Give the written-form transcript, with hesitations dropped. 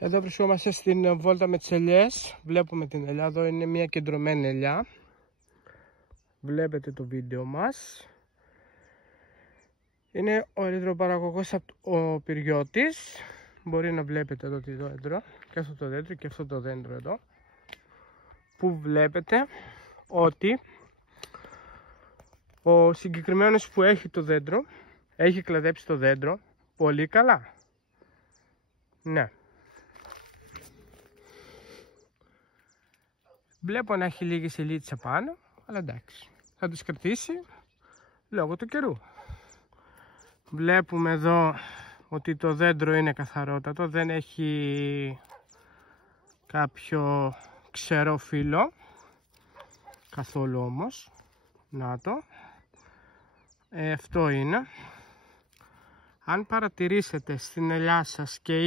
Εδώ βρισκόμαστε στην βόλτα με τις ελιές. Βλέπουμε την ελιά, εδώ είναι μια κεντρωμένη ελιά. Βλέπετε το βίντεο μας. Είναι ο ερυθροπαραγωγός ο πυριώτης. Μπορεί να βλέπετε εδώ το δέντρο και αυτό το δέντρο και αυτό το δέντρο εδώ, που βλέπετε ότι ο συγκεκριμένος που έχει το δέντρο έχει κλαδέψει το δέντρο πολύ καλά. Ναι. Βλέπω να έχει λίγες ελίτσα πάνω, αλλά εντάξει, θα τις κρατήσει λόγω του καιρού. Βλέπουμε εδώ ότι το δέντρο είναι καθαρότατο, δεν έχει κάποιο ξερό φύλλο καθόλου όμως. Να το. Αυτό είναι. Αν παρατηρήσετε στην ελιά σας και